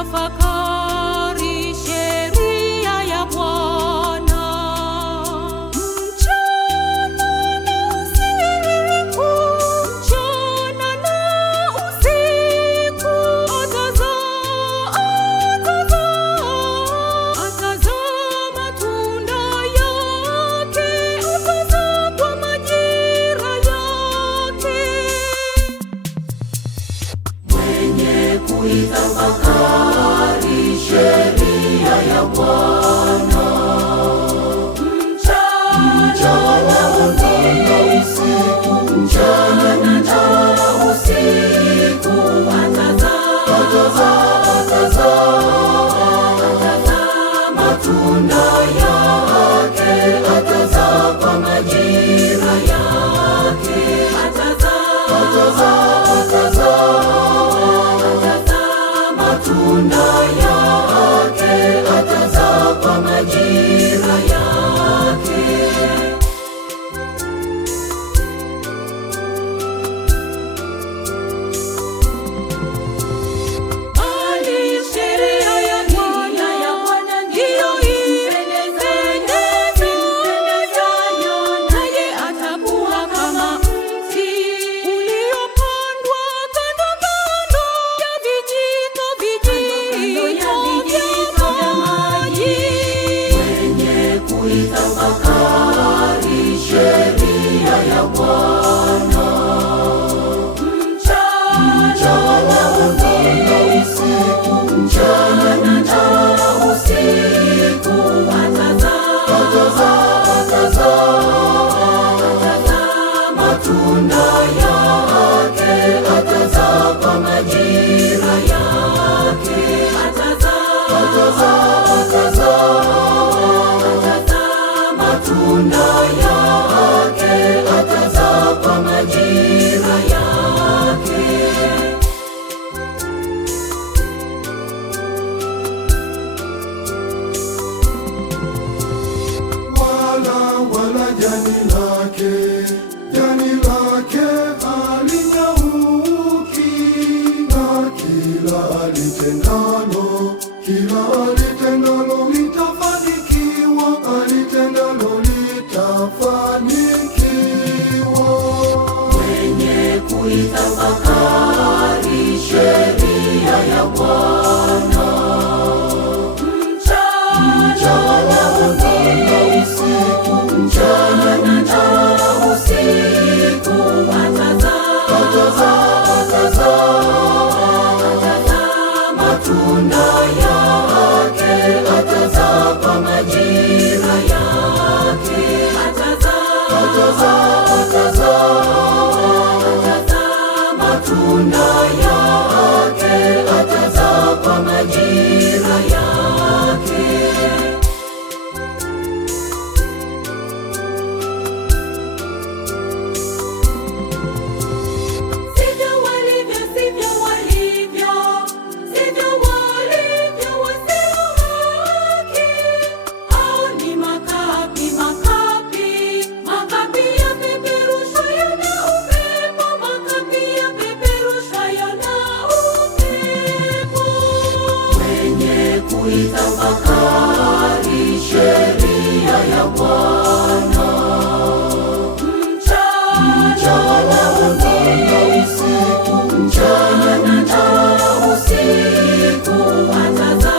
kuitafakari sheria ya Bwana mchana na usiku, mchana na usiku. Ataza matunda yake, ataza kwa majira yake. Mwenye kuitafakari sheria ya Bwana mchana na usiku, mchana na usiku. Ataza matunda yake, ataza kwa majira yake. Ataza matunda yake, ataza kwa majira yake. Bali sheria ya Bwana ndiyo impendezayo, naye atakuwa kama mti uliopandwa kando kando ya vijito vya maji. Mwenye kuitafakari sheria ya Bwana mchana usiku, mchana na usiku. Ataza matunda yake, ataza kwa majira yake. Ataza matunda yake, ataza kwa majira yake. Wala jani lake halinyauki, na kila alitendalo litafanikiwa, alitendalo litafanikiwa. Mwenye kuitafakari sheria ya Bwana mchana usiku, mchana na usiku. Ataza matunda yake, ataza kwa majira yake. Ataza matunda yake, ataza kwa majira yake. Sivyo walivyo wasio haki, hao ni makapi yapeperushwayo na upepo, makapi yapeperushwayo na upepo. Mwenye kuitafakari sheria ya Bwana mchana usiku, mchana na usiku. Ataza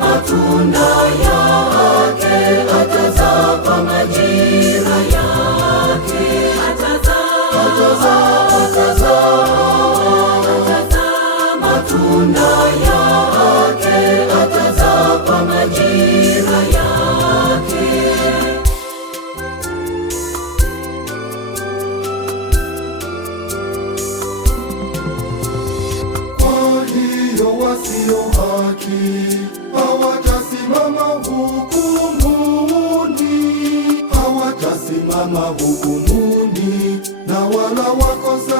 matunda yake, ataza kwa majira yake. Ataza matunda yake, ataza kwa majira yake. Kwa hiyo wasio haki hawatasimama hukumuni, na wala wakosa